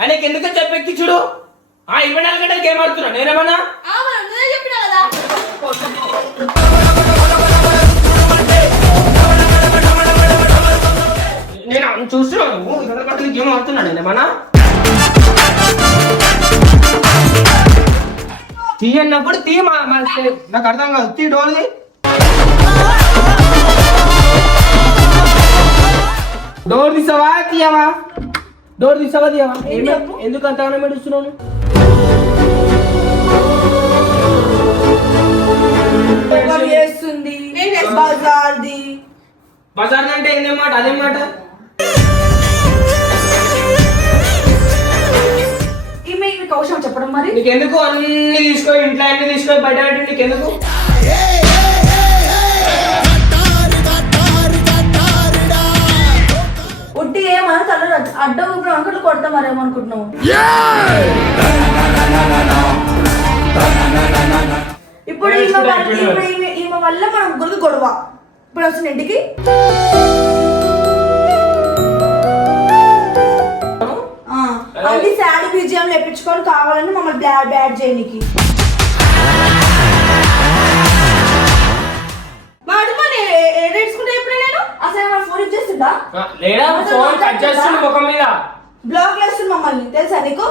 ఆయనకి ఎందుకు చెప్పెక్కి చూడు. 24 గంటలు గేమ్ ఆడుతున్నా నేనేమన్నా? నేను చూస్తున్నాను 24 గంటలు గేమ్ ఆడుతున్నా నేనేమన్నా? తీ అన్నప్పుడు తీ నాకు అర్థం కాదు. తీ డోర్ది. డోర్ తీసావా తీయవా? డోర్ తీసావా తీయవా? ఎందుకు అంతగానో మెడుస్తున్నాను? బజార్ అంటే ఏందేమాట? అదేమాట అవసరం చెప్పడం. మరి నీకెందుకు అన్ని తీసుకో, ఇంట్లో అన్ని తీసుకో, బయట పెట్టి నీకెందుకు? ఉట్టి ఏమని తల అడ్డం ఊపిరి అనుకుంటూ కొడతా మరేమనుకుంటున్నావు? ఇప్పుడు ఈమె వల్ల మన ముగ్గురికి గొడవ. ఇప్పుడు వస్తుంది ఇంటికి. అది శాడీ విజయం లేపించుకొని కావాలని మమ్మల్ని బ్యాడ్ చేయనికి. వాడు మరి ఏడ్చుకుంటే ఎప్పుడు నేను అసలు మన ఫోన్ ఇచ్చేస్తుందా? లేదా ఫోన్ కట్ చేస్తుంది ముఖం మీద. బ్లాక్ చేస్తుంది మమ్మల్ని, తెలుసా నీకు?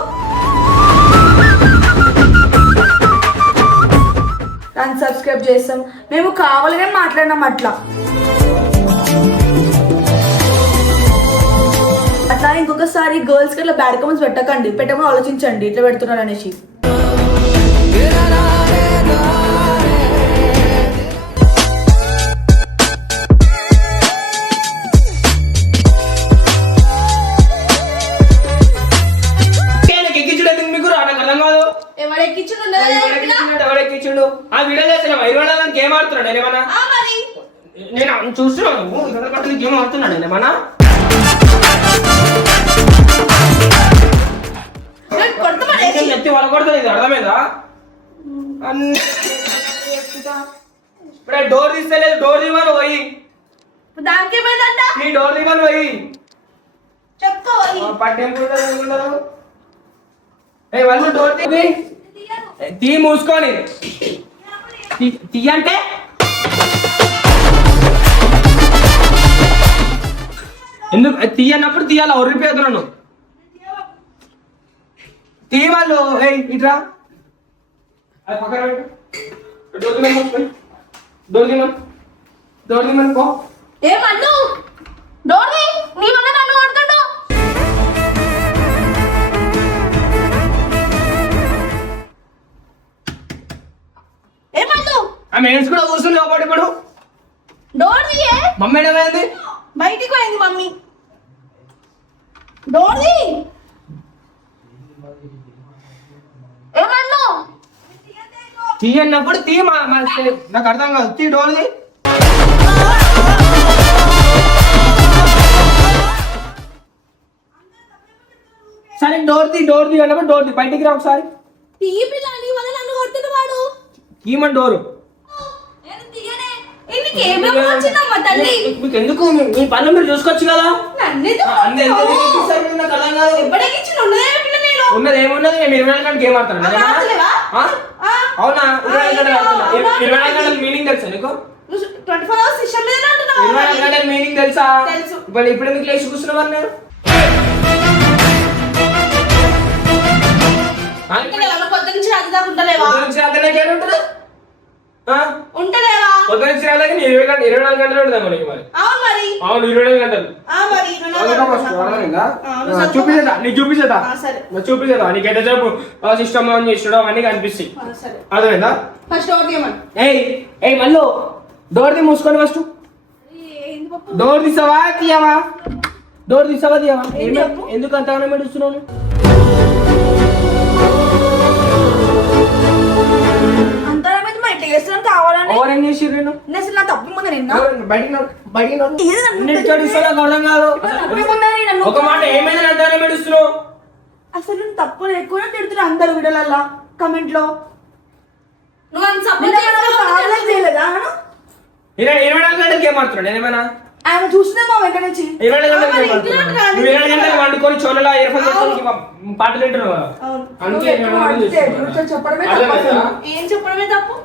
అన్సబ్స్క్రైబ్ చేస్తాం. మేము కావాలనే మాట్లాడినాం అట్లా. అట్లా ఇంకొకసారి గర్ల్స్ కి అట్లా బ్యాడ్ కామెంట్స్ పెట్టకండి. పెట్టమని ఆలోచించండి ఇట్లా పెడుతున్నారు అనేసి. ఎవడెక్కించుడు? ఆ వీడియో చేసిన 24 గేమ్ ఆడుతున్నాడు నేనేమన్నా? నేను చూస్తున్నాను 24 గంటలు గేమ్ ఆడుతున్నాడు నేనేమన్నా? ఎత్తి వలకొడుతుంది. ఇది అర్థమైందా? ఇప్పుడే డోర్ తీస్తలేదు. డోర్ తీవను పోయి. దానికి ఏమైందంట? నీ డోర్ తీవను పోయి చెప్పుకోవాలి. పట్టేం వాళ్ళు డోర్ తీవి తీ మూసుకొని తీయంటే ఎందుకు తీయన్నప్పుడు తీయాలి. ఒర్రిపోతున్నాను. తీ వాళ్ళు ఇట్రా పక్కన డోర్ తీమని పో. ఏమన్ను డోర్ తీ. నీ వల్ల నన్ను కొడుతుండు. ఏమన్ను ఆ మెయిన్స్ కూడా కూర్చుని లోపడి ఇప్పుడు డోర్ తీయే. మమ్మీ ఏమైంది? బయటికి పోయింది మమ్మీ. డోర్ తీ. ఏమన్ను తీయన్నప్పుడు తీ నాకు అర్థం కాదు. తీ డోర్ది. సరే డోర్ తీ అన్నప్పుడు డోర్ తీ. బయటికి రా ఒకసారి. ఈమన్ డోరు మీకు ఎందుకు? మీ పనులు మీరు చూసుకోవచ్చు కదా. ఉన్నది ఏమున్నది? మేము 24 గంటలు గేమ్ ఆడుతున్నాం. అవునా? 24 గంటల మీనింగ్ తెలుసా నీకు? 24 గంటల మీనింగ్ తెలుసా? ఇప్పుడు ఎందుకు లేచి కూర్చున్నామని నేను పొద్దు నుంచి రాత్రి దాకా ఉంటలేవా? ఉంటలేవా? పొద్దు నుంచి రాత్రి 24 గంటలు ఉంటుంది మనకి. మరి అవును 24 గంటలు. చూపించేదా? నీకు చూపించేదా? నీకైతే చెప్పు. సిస్టమ్ ఆన్ చేసడం అన్ని కనిపిస్తాయి. అర్థమైందా? మళ్ళీ డోర్ తీ మూసుకొని ఫస్ట్. డోర్ తీసావా తీయవా? డోర్ తీసావా తీయవా? ఎందుకు అంతగానో మెడుస్తున్నాను? ఓవరేం చేసిర్రు? ఒక మాట ఏమైనా అంతగానో మెడుస్తున్నావు? అసలు తప్పు లేకుండా తిడుతున్నా అందరు వీడియోలల్లా కమెంట్ లో. నువ్వు 24 గంటలు గేమ్ ఆడుతున్నాడు ఏమైనా? ఆయన చూస్తుందేమో వెంట నుంచి 20 గంటలకు నువ్వు 20 గంటలకు వండుకొని చోళ్ళలో ఇయర్ ఫోన్ పెట్టుకొని పాటలు వింటున్నావు కదా. అందుకే చెప్పడమే తప్పు అసలు. ఏం చెప్పడమే తప్పు.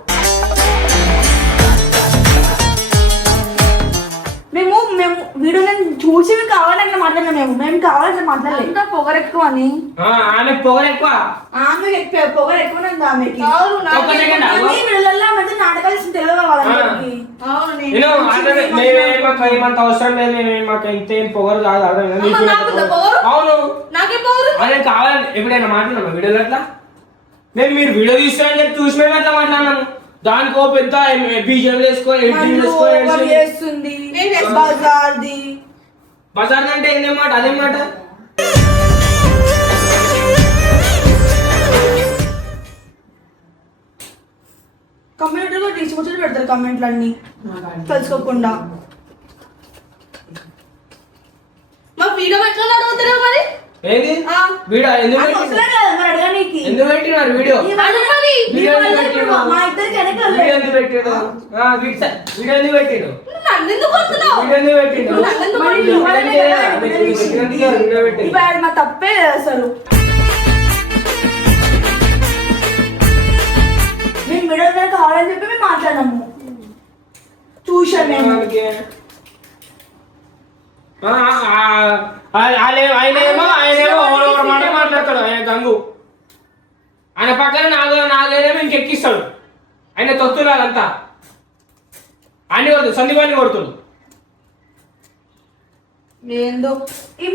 మేము వీడియో చూసి మేము కావాలని మాట్లాడినా మేము కావాలని మాట్లాడలేదు. పొగరు ఎక్కువ అని ఆమెకు పొగరు ఎక్కువ, ఆమె పొగరు ఎక్కువ ఆమెకి. నాటకాలు తెలియదు. మేమేమంత అవసరం లేదు, మాకు ఇంతేం పొగరు కాదు. అవును అదే కావాలని ఎప్పుడైనా మాట్లాడినామా వీడియోలో అట్లా? మేము మీరు వీడియో తీస్తామని చెప్పి చూసి మేము అట్లా మాట్లాడినాము. దానికో పెద్ద బీజం వేసుకొని బజార్ అంటే ఏందేమాట అదేమాట. కమ్యూనిటీలో రీచ్ ముచ్చట్లు పెడతారు కమెంట్లు అన్ని తెలుసుకోకుండా. మా వీడియో ఎట్లా అడుగుతారు మరి? ఏది వీడియో ఎందుకు పెట్టినారు? వీడియో మా తప్పే అసలు. మేము వీడియో కావాలని చెప్పి మేము మాట్లాడాము, చూసాం మేము. ఆయనేమో మాట్లాడతాడు. ఆయన గంగు ఆయన పక్కన నాగేమో ఇంకెక్కిస్తాడు. ఆయన తొత్తులు అదంతా అన్ని కొడుతుంది, సందీపాన్ని కొడుతుంది. ఏందో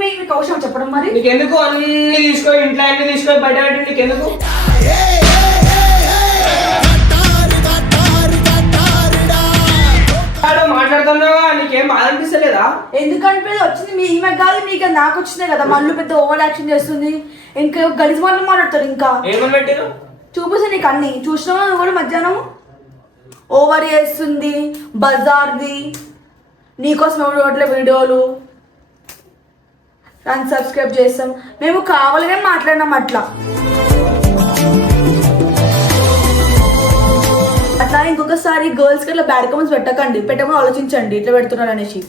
మీకు అవసరం చెప్పడం మరి? నీకెందుకు అన్ని తీసుకొని ఇంట్లో అన్ని తీసుకొని బయట పెట్టి నీకెందుకు? మాట్లాడుతున్నావా? నీకేం బాధ అనిపిస్తలేదా? ఎందుకు అనిపించదు? వచ్చింది మీ ఈమె కాదు, మీకు నాకు వచ్చిందే కదా. మళ్ళీ పెద్ద ఓవర్ యాక్షన్ చేస్తుంది, ఇంకా గడిచి మాటలు మాట్లాడతారు. ఇంకా ఏమని పెట్టారు చూపిస్తా నీకు అన్ని. చూసినావా నువ్వు కూడా మధ్యాహ్నం? ఓవర్ చేస్తుంది, బజార్ది, నీకోసం ఎవరు ఒకట్లే వీడియోలు అన్సబ్స్క్రైబ్ చేస్తాం. మేము కావాలనే మాట్లాడినాం అట్లా. అట్లా ఇంకొకసారి గర్ల్స్ కి ఇట్లా బ్యాడ్ కామెంట్స్ పెట్టకండి, పెట్టమని ఆలోచించండి ఇట్లా పెడుతున్నారు అనేసి.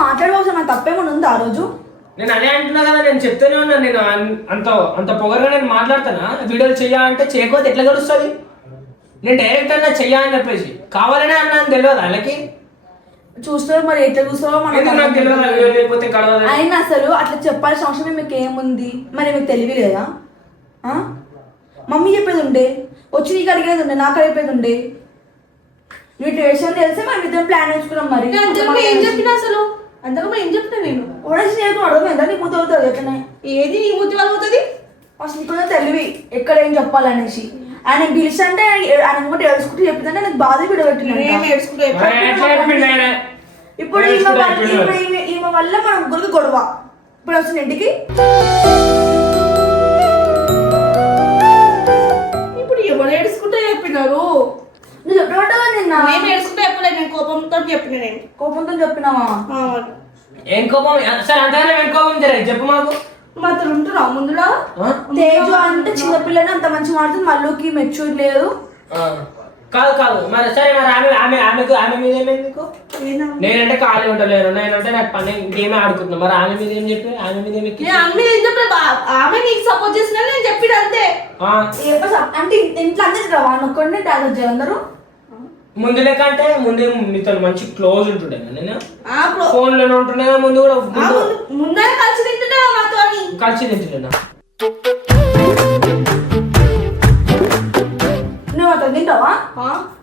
మాట్లాడవలసిన నా తప్పేమన్నా ఉందా ఆ రోజు? నేను అదే అంటున్నా కదా, నేను చెప్తూనే ఉన్నాను. నేను అంత పొగరుగా నేను మాట్లాడతానా? వీడియోలు చెయ్యాలంటే చేయకపోతే ఎట్లా గడుస్తుంది? నేను డైరెక్ట్ అన్నా చెయ్యా అని చెప్పేసి కావాలనే అన్నా అని తెలియదు వాళ్ళకి. చూస్తారు మరి ఎట్లా చూస్తారో మనకి. అయినా అసలు అట్లా చెప్పాల్సిన అవసరం మీకు ఏముంది? మరి మీకు తెలివి లేదా? మమ్మీ చెప్పేది ఉండే, వచ్చి నీకు అడిగేది ఉండే, నాకు అడిగేది ఉండే. నీ ట్రెడిషన్ తెలిస్తే మనం ఇద్దరం ప్లాన్ వేసుకున్నాం. మరి ఏం చెప్పినా అసలు అంతకు ఏం చెప్తా నేను ఓడేసి నేను అడగదా? నీ మూతి అవుతుంది ఎట్లనే? ఏది నీ మూతి వాళ్ళు అవుతుంది? అసలు ఇప్పుడు తెలివి ఎక్కడ ఏం చెప్పాలనేసి. ఆయన పిలిచి అంటే ఆయన కూడా ఏడుచుకుంటూ చెప్పిందంటే నాకు బాధ విడబెట్టింది. ఇప్పుడు ఈమె వల్ల మన ముగ్గురికి గొడవ. ఇప్పుడు వచ్చిన ఇంటికి ఎవరు ఏడుచుకుంటే చెప్పినారు? నువ్వు చెప్పినట్టు నిన్న నేను ఏడుచుకుంటే చెప్పలేదు. నేను కోపంతో చెప్పిన. నేను కోపంతో చెప్పినావా? ఏం కోపం? సరే అంతగానే ఏం కోపం జరిగింది చెప్పు మాకు. మాత్రం ఉంటున్నా ముందులో. తేజు అంటే చిన్నపిల్లని అంత మంచి మాట్లాడుతుంది, మళ్ళీకి మెచ్యూర్ లేదు. కాదు మరి సరే మరి ఆమె మీద ఏమైంది? నేనంటే ఖాళీ ఉండలేను, నేనంటే నాకు పని ఇంకేమే ఆడుకుంటున్నా. మరి ఆమె మీద ఏం చెప్పి? ఆమె మీద ఆమె నీకు సపోర్ట్ చేసిన నేను చెప్పిన అంతే. అంటే ఇంట్లో అందరికి వాళ్ళు ఒక్కడే టాలెంట్ అందరూ ముందు లెక్క అంటే ముందు మీతో మంచి క్లోజ్ ఉంటుండే. నేను ఫోన్ లోనే ఉంటుండే, ముందు కూడా ముందే కలిసి తింటున్నా మాతో కలిసి తింటున్నా. నువ్వు అతను తింటావా?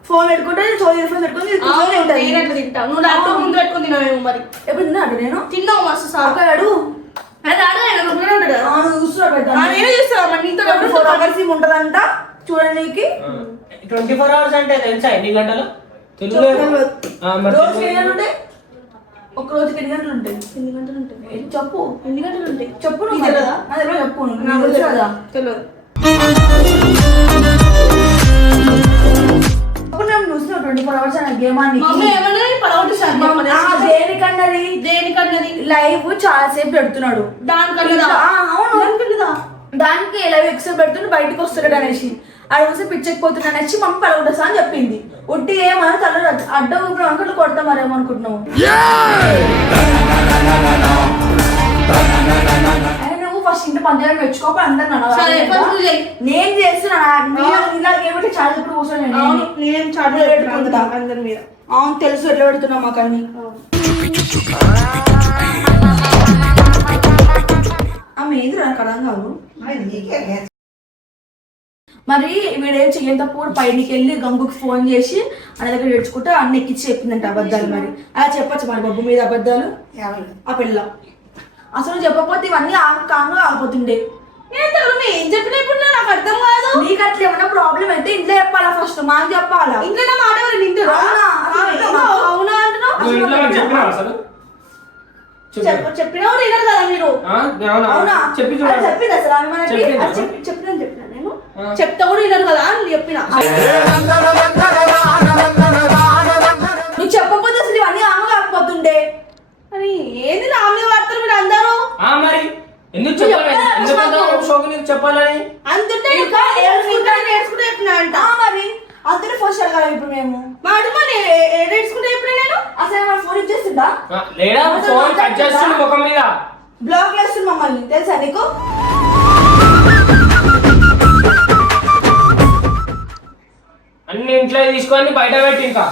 ఫోన్ పెట్టుకుంటే ఫోన్ పెట్టుకుని తింటావు. నువ్వు ల్యాప్టాప్ ముందు పెట్టుకుని తిన్నావేమో. మరి ఎప్పుడు తిన్నాడు? నేను తిన్నావు మస్తు సాకాడు. ఉంటదంట చూడడానికి. 24 hours అంటే తెలుసా ఎన్ని గంటలు? ఒక రోజుకి ఎన్ని గంటలు ఉంటాయి? ఎన్ని గంటలు ఉంటాయి చెప్పు. ఎన్ని గంటలు ఉంటాయి చెప్పు. నువ్వు తెలియదా? అదే చెప్పు. తెలియదు. నేను చూస్తున్నా 24 hours అన్న గేమ్ అని. దేనికన్నది లైవ్ చాలా సేపు పెడుతున్నాడు. దానికి లైవ్ ఎక్సెప్ట్ పెడుతుంటే బయటకు వస్తాడు అనేసి అడిగితే పిచ్చకపోతున్నా అనేసి మమ్మీ పడగొట్టేసా అని చెప్పింది. ఉట్టి ఏమన్నా తల అడ్డం ఊపిరి అనుకుంటూ కొడతాం మరి ఏమనుకుంటున్నావు నువ్వు ఫస్ట్ ఇంటి పంచాయతీ మెచ్చుకోప అందరు నేను చేస్తున్నా ఇలాగేమిటి చాలు ఇప్పుడు కూర్చొని నేను చదువు పెట్టుకుంటా అందరి మీద. అవును తెలుసు ఎట్లా పెడుతున్నావు మాకు అన్ని ఆమె ఏంది నాకు అర్థం కాదు మరి వీడేం చెయ్యం తప్పుడు పైనకి వెళ్ళి గంగుకి ఫోన్ చేసి అన్న దగ్గర ఏడ్చుకుంటే అన్ని ఎక్కించి చెప్పిందంట అబద్ధాలు మరి అలా చెప్పచ్చు మరి బొబ్బు మీద అబద్ధాలు ఆ పిల్ల అసలు చెప్పకపోతే ఇవన్నీ కాను ఆగిపోతుండే ఏం చెప్పినా ఇప్పుడు నాకు అర్థం కాదు. నీకు అట్లా ఏమన్నా ప్రాబ్లం అయితే ఇంట్లో చెప్పాలా ఫస్ట్ మాకు చెప్పాలా ఇంట్లో నా మాట ఎవరు వింటారు? అవునా అంటున్నావు? నువ్వు ఇంట్లో నాకు చెప్పినావా అసలు? చెప్పినా వినరు కదా మీరు. అవునా చెప్పి చెప్పింది అసలు ఆమె మనకి చెప్పినా నేను చెప్తా కూడా వినరు కదా అని చెప్పిన. నువ్వు చెప్పకపోతే అసలు ఇవన్నీ ఆమె కాకపోతుండే అని ఏంది నా మీద వాడతారు మీరు అందరూ? మరి ఎందుకు చెప్పాలి చెప్పాలని అంతుంటే నేర్చుకుంటే చెప్పినా అంట. మరి అందరూ ఫస్ట్ అడగాలి ఇప్పుడు మేము మాట మరి నేర్చుకుంటే చెప్పిన నేను అసలు మన ఫోన్ ఇచ్చేస్తుందా లేదా ఫోన్ కట్ చేస్తుంది ముఖం మీద బ్లాక్ వేస్తుంది మమ్మల్ని తెలుసా నీకు అన్ని ఇంట్లో తీసుకొని బయట పెట్టి ఇంకా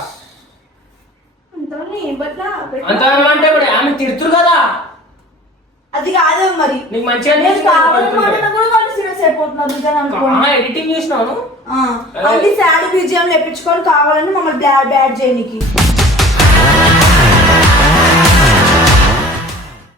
అంత అంటే ఇప్పుడు ఆమె తిడుతురు కదా అది కాదు మరి నీకు మంచిగా ఎడిటింగ్ చేసినాను అన్ని సాడ్ బీజియం లేపించుకొని కావాలని మమ్మల్ని బ్యాడ్ చేయడానికి